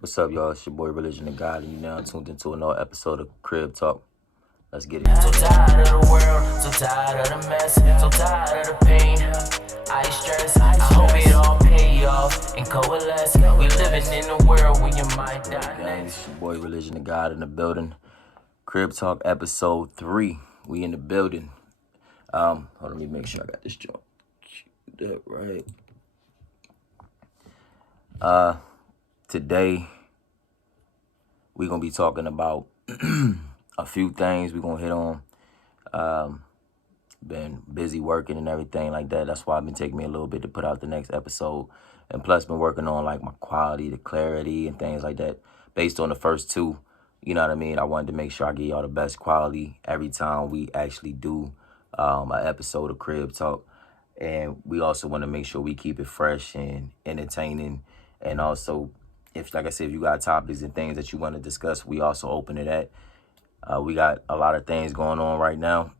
What's up, y'all? It's your boy Religion of God, and you now tuned into another episode of Crib Talk. Let's get it. So tired of the world, so tired of the mess, so tired of the pain. I stress, I hope it all pay off and coalesce. We living in a world where you might die Gang, next. it's your boy Religion of God in the building. Crib Talk episode 3. We in the building. Hold on, let me make sure I got this joint queued up right. Today we're gonna be talking about a few things we're gonna hit on. Been busy working and everything like that. That's why it's been taking me a little bit to put out the next episode. And plus been working on like my quality, the clarity and things like that. Based on the first two, you know what I mean? I wanted to make sure I give y'all the best quality every time we actually do an episode of Crib Talk. And we also want to make sure we keep it fresh and entertaining. And also, if like I said, if you got topics and things that you want to discuss, we also open to that. We got a lot of things going on right now.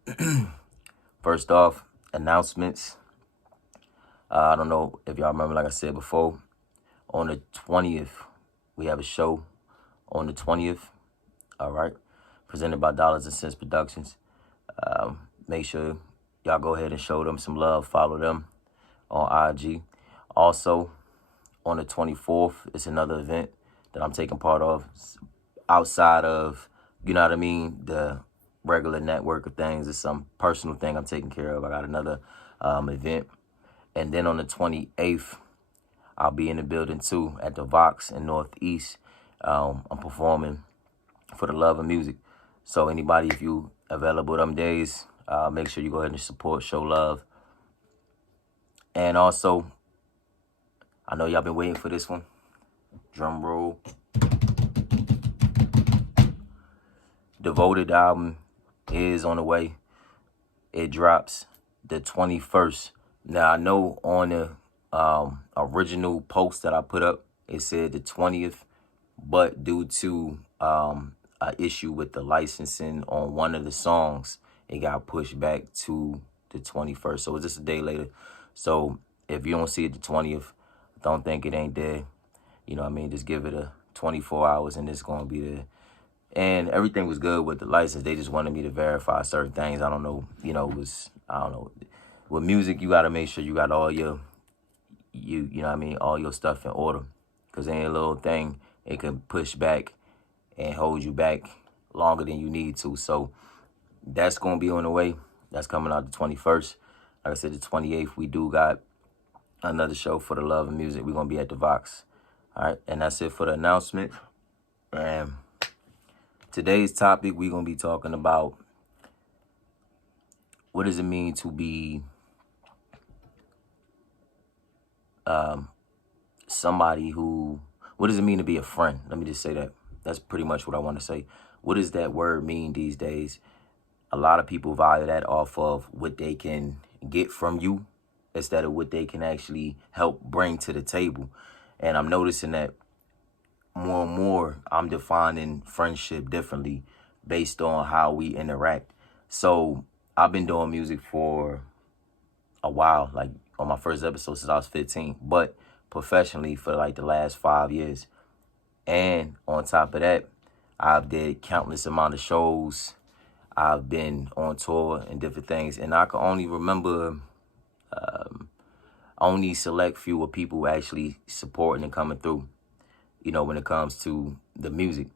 First off, announcements. I don't know if y'all remember, like I said before, on the 20th, we have a show on the 20th, all right, presented by Dollars and Cents Productions. Make sure y'all go ahead and show them some love, follow them on IG. Also, on the 24th, it's another event that I'm taking part of outside of, you know what I mean, the regular network of things. It's some personal thing I'm taking care of. I got another event. And then on the 28th, I'll be in the building too at the Vox in Northeast. I'm performing for the love of music. So anybody, if you available them days, make sure you go ahead and support, show love. And also, I know y'all been waiting for this one. Drum roll. Devoted album is on the way. It drops the 21st. Now, I know on the original post that I put up, it said the 20th, but due to an issue with the licensing on one of the songs, it got pushed back to the 21st. So it's just a day later. So if you don't see it the 20th, don't think it ain't there. You know what I mean? Just give it a 24 hours and it's going to be there. And everything was good with the license. They just wanted me to verify certain things. I don't know, I don't know. With music, you got to make sure you got all your, you know what I mean, all your stuff in order. Because any little thing, it can push back and hold you back longer than you need to. So that's going to be on the way. That's coming out the 21st. Like I said, the 28th, we do got another show for the love of music. We're going to be at the Vox. All right, and that's it for the announcement. And today's topic, we're going to be talking about what does it mean to be somebody who, what does it mean to be a friend? Let me just say that. That's pretty much what I want to say. What does that word mean these days? A lot of people value that off of what they can get from you instead of what they can actually help bring to the table. And I'm noticing that more and more I'm defining friendship differently based on how we interact. So I've been doing music for a while, like on my first episode since I was 15, but professionally for like the last 5 years. And on top of that, I've did countless amount of shows. I've been on tour and different things. And I can only remember only select few of people actually supporting and coming through, you know, when it comes to the music.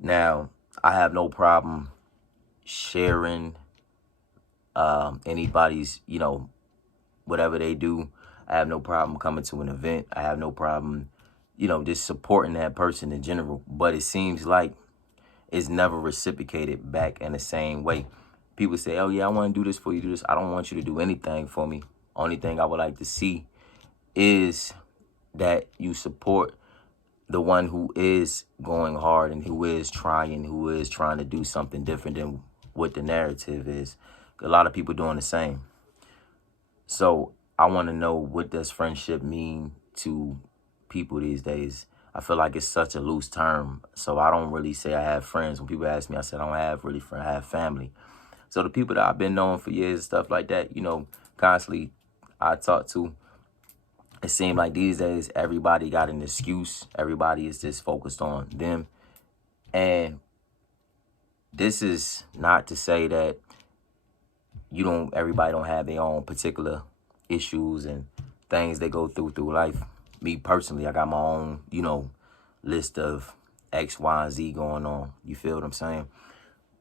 Now, I have no problem sharing anybody's, you know, whatever they do. I have no problem coming to an event. I have no problem, you know, just supporting that person in general. But it seems like it's never reciprocated back in the same way. People say, oh, yeah, I want to do this for you, do this. I don't want you to do anything for me. Only thing I would like to see is that you support the one who is going hard and who is trying to do something different than what the narrative is. A lot of people doing the same. So I want to know, what does friendship mean to people these days? I feel like it's such a loose term. So I don't really say I have friends. When people ask me, I said I don't have really friends. I have family. So the people that I've been knowing for years, stuff like that, you know, constantly I talk to, it seems like these days everybody got an excuse. Everybody is just focused on them. And this is not to say that everybody don't have their own particular issues and things they go through life. Me personally, I got my own, list of X, Y, and Z going on. You feel what I'm saying?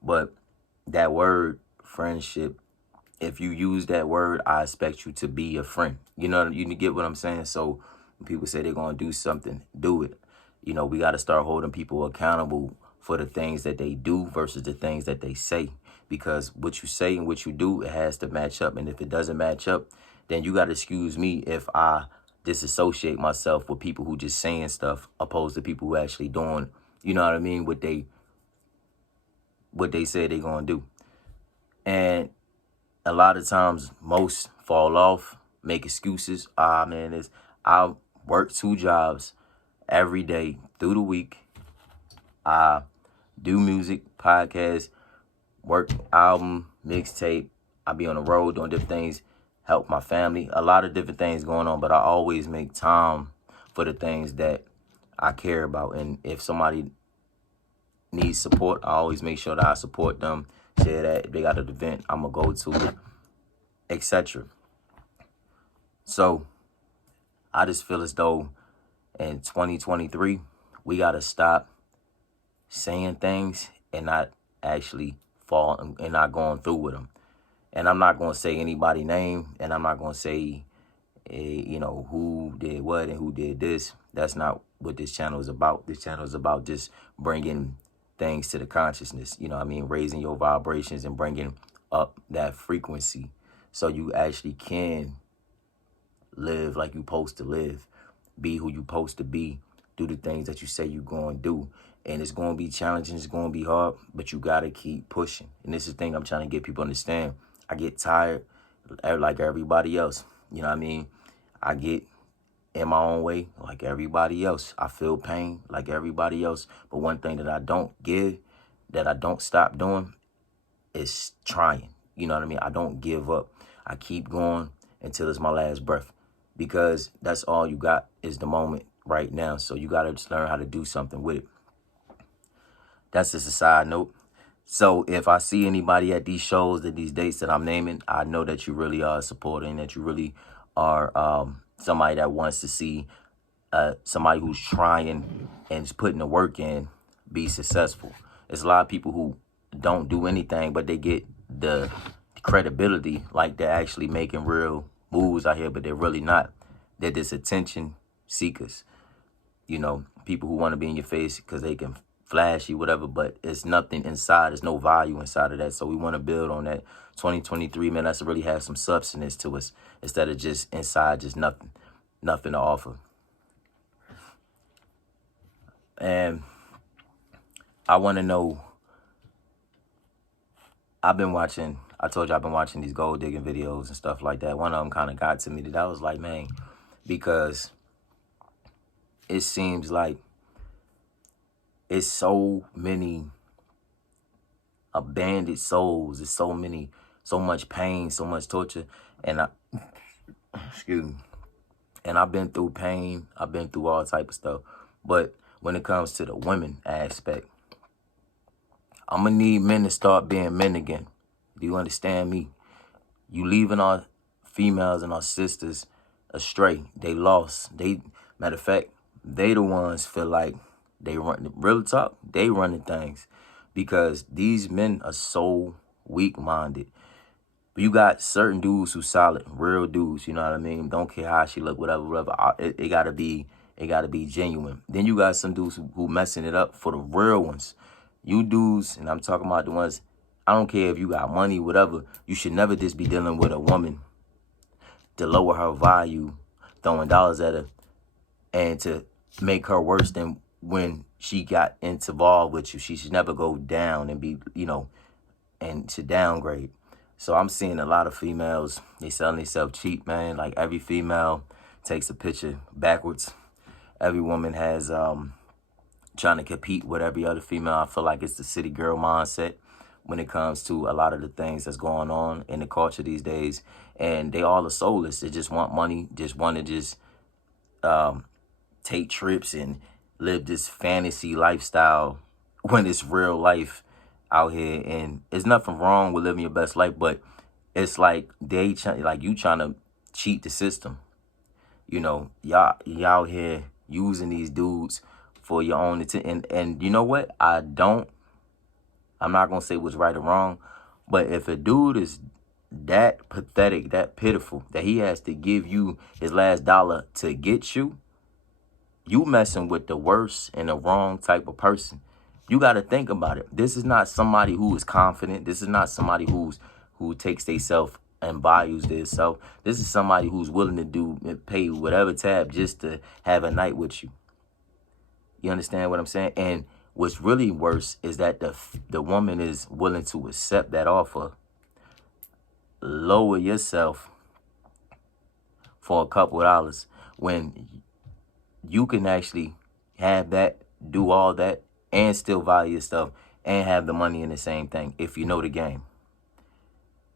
But that word friendship, if you use that word, I expect you to be a friend. You get what I'm saying? So when people say they're going to do something, do it. We got to start holding people accountable for the things that they do versus the things that they say. Because what you say and what you do, it has to match up. And if it doesn't match up, then you got to excuse me if I disassociate myself with people who just saying stuff opposed to people who actually doing, what they say they're going to do. And a lot of times, most fall off, make excuses. I work 2 jobs every day through the week. I do music, podcast, work, album, mixtape. I be on the road doing different things, help my family. A lot of different things going on, but I always make time for the things that I care about. And if somebody needs support, I always make sure that I support them. Share that if they got an event, I'm going to go to it, etc. So I just feel as though in 2023, we got to stop saying things and not actually fall and not going through with them. And I'm not going to say anybody's name, and I'm not going to say, who did what and who did this. That's not what this channel is about. This channel is about just bringing things to the consciousness, raising your vibrations and bringing up that frequency so you actually can live like you're supposed to live, be who you're supposed to be, do the things that you say you're going to do. And it's going to be challenging, it's going to be hard, but you got to keep pushing. And this is the thing I'm trying to get people to understand. I get tired like everybody else. I get in my own way like everybody else. I feel pain like everybody else. But one thing that I don't stop doing is trying. I don't give up. I keep going until it's my last breath, because that's all you got is the moment right now. So you got to just learn how to do something with it. That's just a side note. So if I see anybody at these shows, at these dates that I'm naming, I know that you really are supporting, that you really are somebody that wants to see somebody who's trying and is putting the work in be successful. There's a lot of people who don't do anything, but they get the credibility like they're actually making real moves out here, but they're really not. They're just attention seekers. People who want to be in your face because they can flashy, whatever, but it's nothing inside. There's no value inside of that. So we want to build on that. 2023, man, let's really have some substance to us instead of just inside, just nothing to offer. And I want to know, I told you I've been watching these gold digging videos and stuff like that. One of them kind of got to me that I was like, man, because it seems like it's so many abandoned souls. It's so much pain, so much torture. And excuse me. And I've been through pain. I've been through all type of stuff. But when it comes to the women aspect, I'm going to need men to start being men again. Do you understand me? You leaving our females and our sisters astray. They lost. Matter of fact, they the ones feel like they run, real talk, they running things, because these men are so weak-minded. But you got certain dudes who solid, real dudes, you know what I mean? Don't care how she look, whatever. It gotta be genuine. Then you got some dudes who messing it up for the real ones. You dudes, and I'm talking about the ones, I don't care if you got money, whatever, you should never just be dealing with a woman to lower her value, throwing dollars at her, and to make her worse than when she got involved with you. She should never go down and be, and to downgrade. So I'm seeing a lot of females, they selling themselves cheap, man. Like every female takes a picture backwards. Every woman has trying to compete with every other female. I feel like it's the city girl mindset when it comes to a lot of the things that's going on in the culture these days. And they all are soulless. They just want money, just want to just take trips and live this fantasy lifestyle when it's real life out here. And there's nothing wrong with living your best life, but it's like like you trying to cheat the system. You know, y'all out here using these dudes for your own and you know what? I'm not gonna say what's right or wrong, but if a dude is that pathetic, that pitiful, that he has to give you his last dollar to get you, you messing with the worst and the wrong type of person. You got to think about it. This is not somebody who is confident. This is not somebody who takes themselves and values themselves. This is somebody who's willing to pay whatever tab just to have a night with you. You understand what I'm saying? And what's really worse is that the woman is willing to accept that offer, lower yourself for a couple of dollars when you can actually have that, do all that, and still value yourself and have the money in the same thing if you know the game.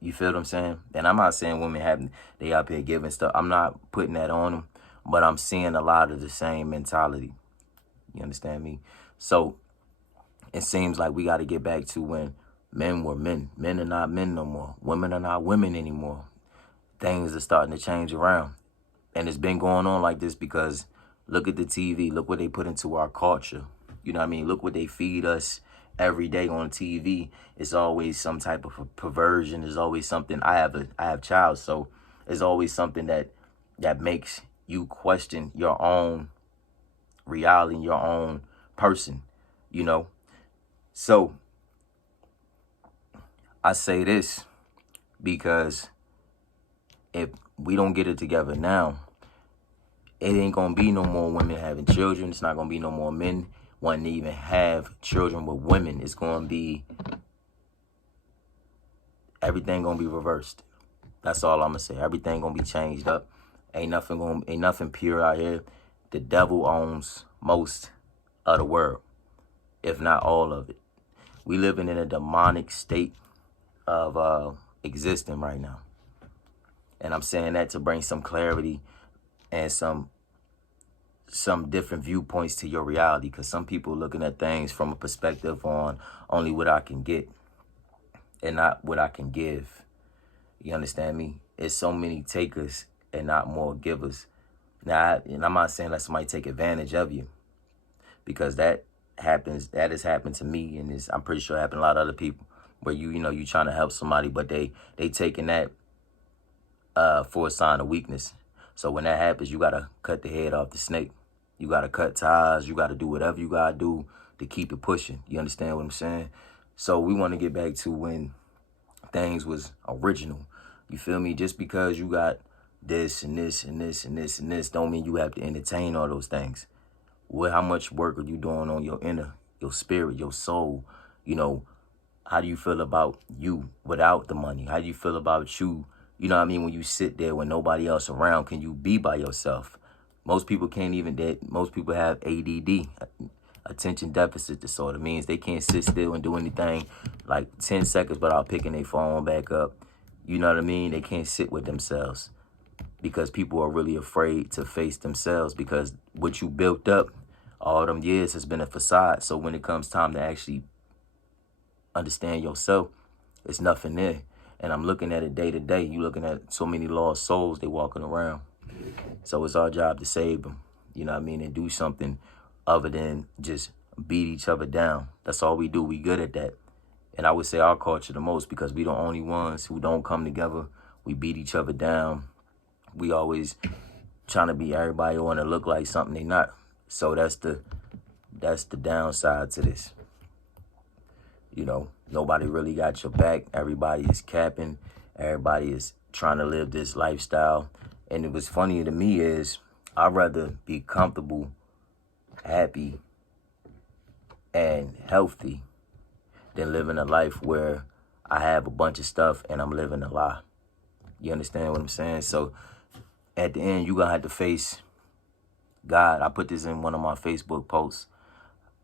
You feel what I'm saying? And I'm not saying women they up here giving stuff. I'm not putting that on them, but I'm seeing a lot of the same mentality. You understand me? So it seems like we got to get back to when men were men. Men are not men no more. Women are not women anymore. Things are starting to change around. And it's been going on like this because look at the TV. Look what they put into our culture. You know what I mean? Look what they feed us every day on TV. It's always some type of perversion. There's always something. I have child, so there's always something that makes you question your own reality and your own person, you know? So I say this because if we don't get it together now, it ain't gonna be no more women having children. It's not gonna be no more men wanting to even have children with women. It's gonna be, everything gonna be reversed. That's all I'm gonna say. Everything gonna be changed up. Ain't nothing pure out here. The devil owns most of the world, if not all of it. We living in a demonic state of existing right now. And I'm saying that to bring some clarity and some different viewpoints to your reality, because some people looking at things from a perspective on only what I can get and not what I can give. You understand me? It's so many takers and not more givers. Now, and I'm not saying let somebody take advantage of you, because that has happened to me, and I'm pretty sure it happened to a lot of other people, where you trying to help somebody, but they taking that for a sign of weakness. So when that happens, you gotta cut the head off the snake. You gotta cut ties. You gotta do whatever you gotta do to keep it pushing. You understand what I'm saying? So we want to get back to when things was original. You feel me? Just because you got this and this and this and this and this don't mean you have to entertain all those things. How much work are you doing on your inner, your spirit, your soul? You know, how do you feel about you without the money? How do you feel about you? You know what I mean? When you sit there with nobody else around, can you be by yourself? Most people can't even, most people have ADD, attention deficit disorder. Means they can't sit still and do anything like 10 seconds without picking their phone back up. You know what I mean? They can't sit with themselves because people are really afraid to face themselves, because what you built up all them years has been a facade. So when it comes time to actually understand yourself, it's nothing there. And I'm looking at it day to day. You looking at so many lost souls, they walking around. So it's our job to save them, you know what I mean, and do something other than just beat each other down. That's all we do. We good at that. And I would say our culture the most, because we the only ones who don't come together. We beat each other down. We always trying to be everybody want to look like something they not. So that's the downside to this. You know, nobody really got your back. Everybody is capping. Everybody is trying to live this lifestyle. And it was funny to me is I'd rather be comfortable, happy, and healthy than living a life where I have a bunch of stuff and I'm living a lie. You understand what I'm saying? So at the end, you're going to have to face God. I put this in one of my Facebook posts.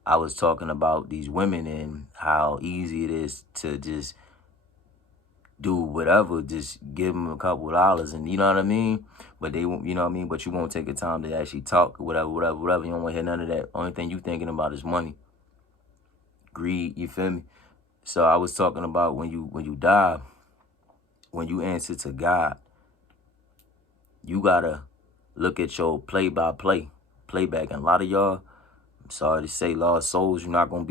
I was talking about these women and how easy it is to just do whatever, just give them a couple dollars, and you know what I mean. But they won't, you know what I mean. But you won't take the time to actually talk, whatever, whatever, whatever. You don't want to hear none of that. Only thing you thinking about is money, greed. You feel me? So I was talking about when you die, when you answer to God, you gotta look at your play-by-play playback. And a lot of y'all, I'm sorry to say, lost souls, you're not going,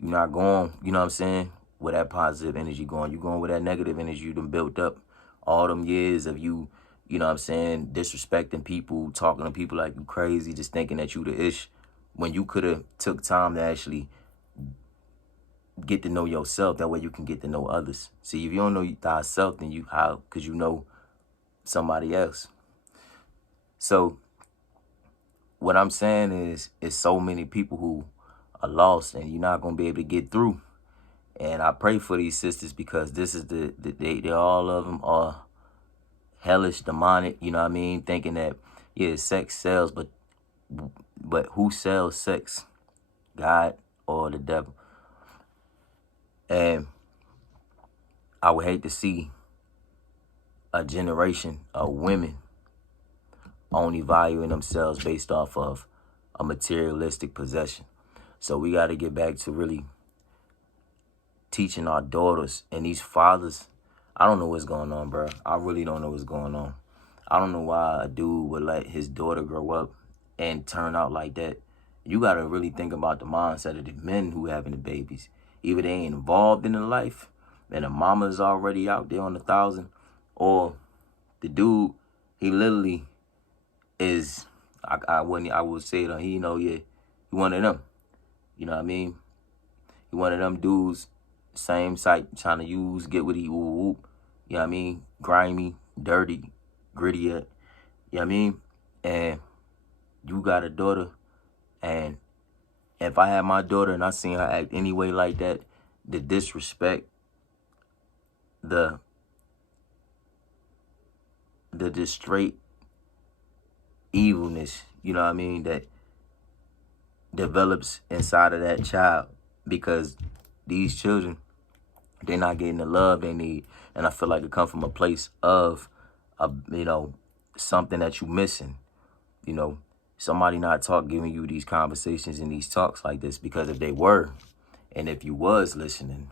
you know what I'm saying, with that positive energy going. You're going with that negative energy you done built up all them years of you know what I'm saying, disrespecting people, talking to people like you crazy, just thinking that you the ish, when you could have took time to actually get to know yourself. That way you can get to know others. See, if you don't know thyself, then how could you know somebody else? So what I'm saying is so many people who are lost, and you're not going to be able to get through. And I pray for these sisters, because this is they all of them are hellish, demonic, you know what I mean? Thinking that, yeah, sex sells, but who sells sex? God or the devil? And I would hate to see a generation of women only valuing themselves based off of a materialistic possession. So we got to get back to really teaching our daughters and these fathers. I don't know what's going on, bro. I really don't know what's going on. I don't know why a dude would let his daughter grow up and turn out like that. You got to really think about the mindset of the men who having the babies. Either they ain't involved in the life and the mama's already out there on 1,000, or the dude, he literally is, I would say that he one of them. You know what I mean? He one of them dudes, same site, trying to use, get what he whoop. You know what I mean? Grimy, dirty, gritty. You know what I mean? And you got a daughter, and if I had my daughter and I seen her act any way like that, the disrespect, the just straight evilness, you know what I mean, that develops inside of that child, because these children, they're not getting the love they need. And I feel like it comes from a place of, something that you missing, somebody not giving you these conversations and these talks like this, because if they were, and if you was listening,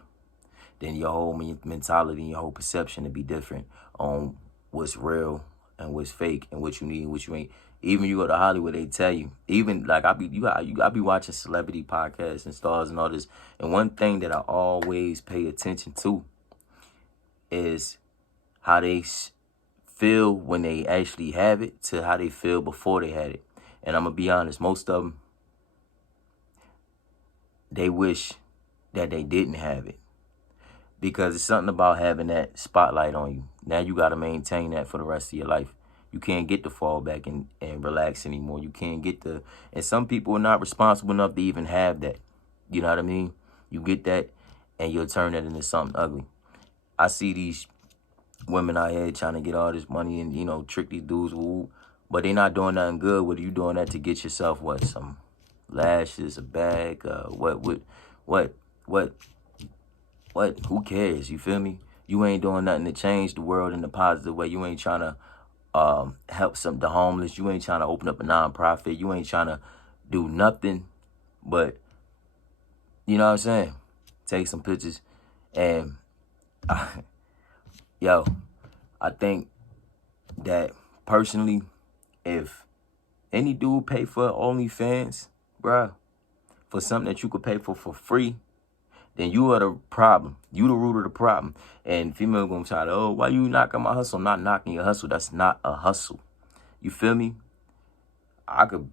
then your whole mentality and your whole perception would be different on what's real and what's fake and what you need and what you ain't. Even you go to Hollywood, they tell you. Even like I be watching celebrity podcasts and stars and all this, and one thing that I always pay attention to is how they feel when they actually have it to how they feel before they had it. And I'm gonna be honest, most of them, they wish that they didn't have it, because it's something about having that spotlight on you. Now you got to maintain that for the rest of your life. You can't get to fall back and relax anymore. You can't get to, and some people are not responsible enough to even have that. You know what I mean? You get that and you'll turn that into something ugly. I see these women out here trying to get all this money and, trick these dudes, but they not doing nothing good with it. You doing that to get yourself what? Some lashes, a bag, what? Who cares? You feel me? You ain't doing nothing to change the world in a positive way. You ain't trying to help the homeless. You ain't trying to open up a nonprofit. You ain't trying to do nothing but, you know what I'm saying, take some pictures. And I think that personally, if any dude pay for OnlyFans, bruh, for something that you could pay for free, then you are the problem. You the root of the problem. And female gonna try to, why you knocking my hustle? I'm not knocking your hustle. That's not a hustle. You feel me? I could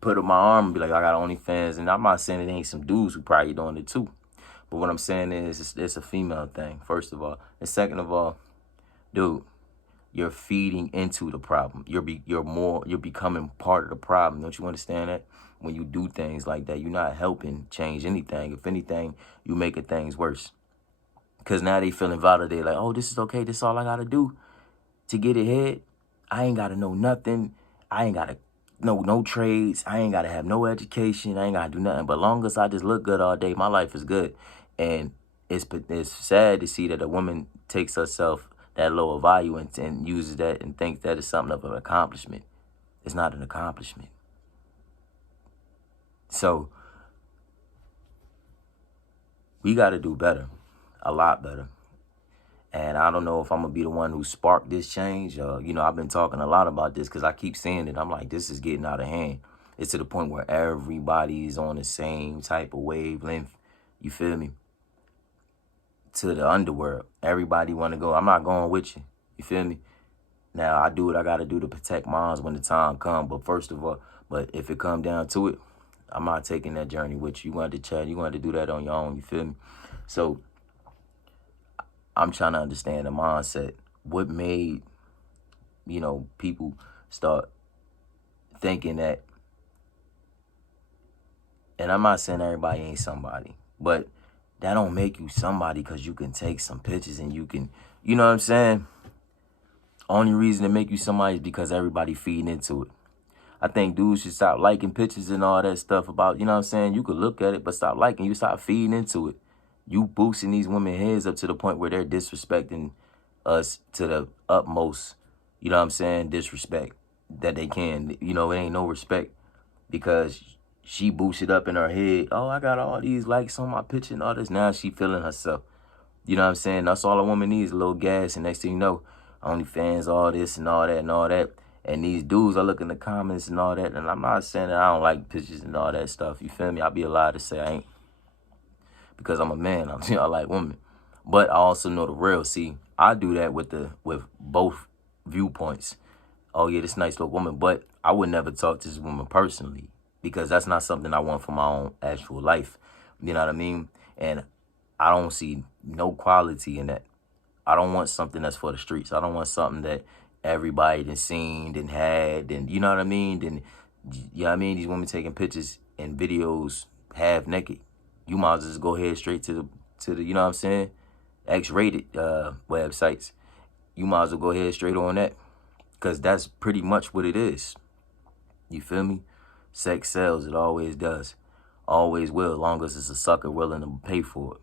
put up my arm and be like, I got OnlyFans, and I'm not saying it ain't some dudes who probably doing it too. But what I'm saying is it's a female thing, first of all. And second of all, dude, you're feeding into the problem. You're becoming part of the problem. Don't you understand that? When you do things like that, you're not helping change anything. If anything, you making things worse. Because now they feeling validated, like, oh, this is okay. This is all I got to do to get ahead. I ain't got to know nothing. I ain't got to know no trades. I ain't got to have no education. I ain't got to do nothing. But long as I just look good all day, my life is good. And it's sad to see that a woman takes herself that lower value and uses that and thinks that is something of an accomplishment. It's not an accomplishment. So we got to do better, a lot better. And I don't know if I'm going to be the one who sparked this change. I've been talking a lot about this because I keep seeing it. I'm like, this is getting out of hand. It's to the point where everybody's on the same type of wavelength. You feel me? To the underworld. Everybody want to go. I'm not going with you. You feel me? Now, I do what I got to do to protect mines when the time comes. But if it come down to it, I'm not taking that journey with you. You want to chat. You want to do that on your own. You feel me? So I'm trying to understand the mindset. What made, people start thinking that, and I'm not saying everybody ain't somebody, but that don't make you somebody because you can take some pictures and you can, you know what I'm saying? Only reason to make you somebody is because everybody feeding into it. I think dudes should stop liking pictures and all that stuff about, you know what I'm saying? You could look at it, but stop liking. You stop feeding into it. You boosting these women's heads up to the point where they're disrespecting us to the utmost, you know what I'm saying, disrespect that they can. It ain't no respect because she boosted up in her head. Oh, I got all these likes on my picture and all this. Now she feeling herself. You know what I'm saying? That's all a woman needs, a little gas. And next thing you know, OnlyFans, all this and all that and all that. And these dudes, I look in the comments and all that. And I'm not saying that I don't like pictures and all that stuff. You feel me? I'll be allowed to say I ain't. Because I'm a man, I like women. But I also know the real. See, I do that with both viewpoints. Oh yeah, this nice little woman, but I would never talk to this woman personally because that's not something I want for my own actual life. You know what I mean? And I don't see no quality in that. I don't want something that's for the streets. I don't want something that everybody done seen, done had, and you know what I mean? Then, you know what I mean? These women taking pictures and videos half naked. You might as well just go ahead straight to the you know what I'm saying, X-rated websites. You might as well go ahead straight on that because that's pretty much what it is. You feel me? Sex sells. It always does. Always will, as long as it's a sucker willing to pay for it.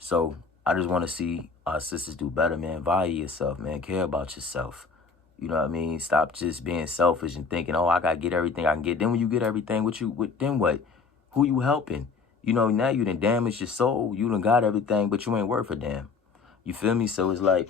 So I just want to see our sisters do better, man. Value yourself, man. Care about yourself. You know what I mean? Stop just being selfish and thinking, oh, I got to get everything I can get. Then when you get everything, then what? Who you helping? Now you done damaged your soul. You done got everything, but you ain't worth a damn. You feel me? So it's like,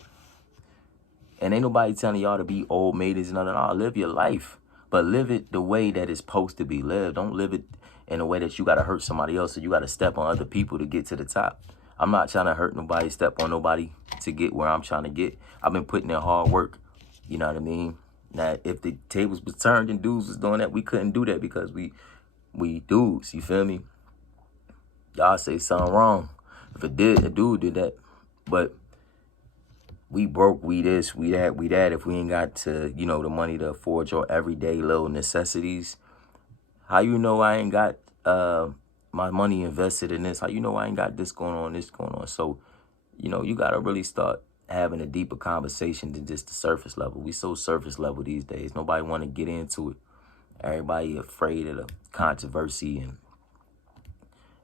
and ain't nobody telling y'all to be old maidens and nothing. No, live your life. But live it the way that it's supposed to be lived. Don't live it in a way that you got to hurt somebody else or you got to step on other people to get to the top. I'm not trying to hurt nobody, step on nobody to get where I'm trying to get. I've been putting in hard work. You know what I mean? Now, if the tables was turned and dudes was doing that, we couldn't do that because we dudes, you feel me? Y'all say something wrong. If a dude did that. But we broke, we this, we that. If we ain't got to, the money to afford your everyday little necessities, how you know I ain't got my money invested in this? How you know I ain't got this going on? So, you got to really start having a deeper conversation than just the surface level. We so surface level these days. Nobody want to get into it. Everybody afraid of the controversy and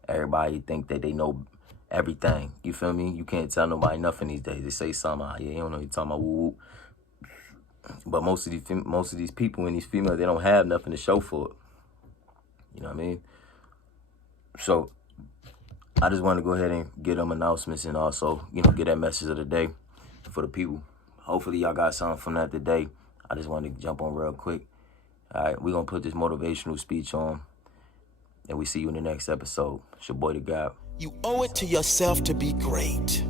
everybody think that they know everything. You feel me? You can't tell nobody nothing these days. They say something, yeah, you don't know what you're talking about, woo. But most of these people and these females, they don't have nothing to show for it. You know what I mean? So I just want to go ahead and get them announcements and also, get that message of the day for the people. Hopefully y'all got something from that today. I just wanted to jump on real quick. All right, we're going to put this motivational speech on, and we see you in the next episode. It's your boy, The God. You owe it to yourself to be great.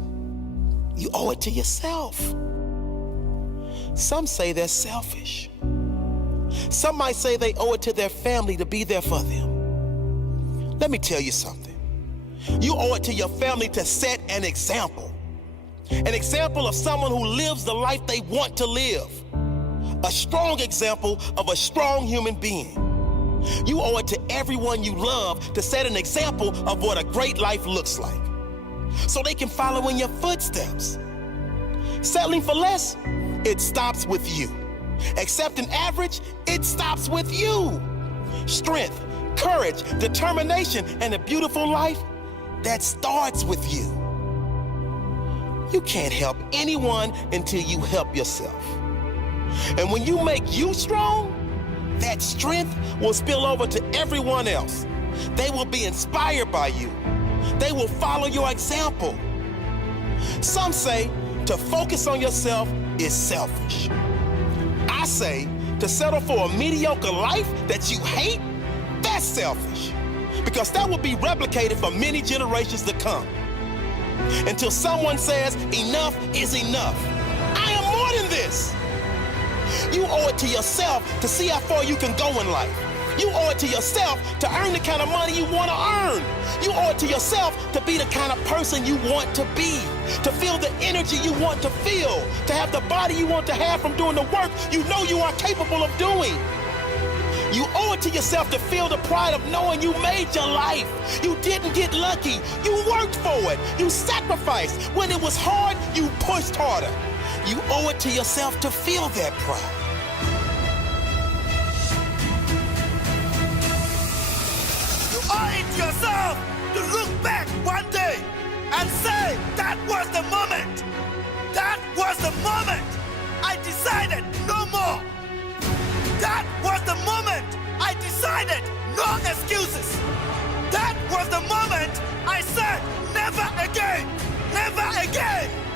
You owe it to yourself. Some say they're selfish. Some might say they owe it to their family to be there for them. Let me tell you something. You owe it to your family to set an example. An example of someone who lives the life they want to live. A strong example of a strong human being. You owe it to everyone you love to set an example of what a great life looks like, so they can follow in your footsteps. Settling for less, it stops with you. Accepting average, it stops with you. Strength, courage, determination, and a beautiful life, that starts with you. You can't help anyone until you help yourself. And when you make you strong, that strength will spill over to everyone else. They will be inspired by you. They will follow your example. Some say to focus on yourself is selfish. I say to settle for a mediocre life that you hate, that's selfish. Because that will be replicated for many generations to come. Until someone says enough is enough. I am more than this. You owe it to yourself to see how far you can go in life. You owe it to yourself to earn the kind of money you want to earn. You owe it to yourself to be the kind of person you want to be, to feel the energy you want to feel, to have the body you want to have from doing the work you know you are capable of doing. You owe it to yourself to feel the pride of knowing you made your life. You didn't get lucky. You worked for it. You sacrificed. When it was hard, you pushed harder. You owe it to yourself to feel that pride. You owe it to yourself to look back one day and say, that was the moment. That was the moment I decided no more. That was the moment I decided no excuses. That was the moment I said, never again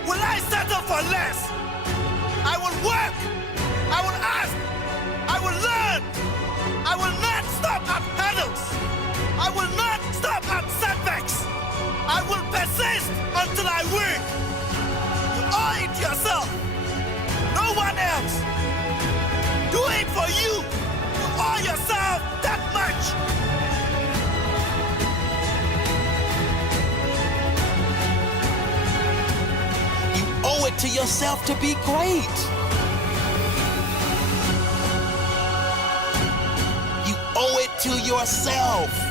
will I settle for less. I will work, I will ask, I will learn. I will not stop at hurdles. I will not stop at setbacks. I will persist until I win. You owe it to yourself, no one else. Do it for you. You owe yourself that much. You owe it to yourself to be great. You owe it to yourself.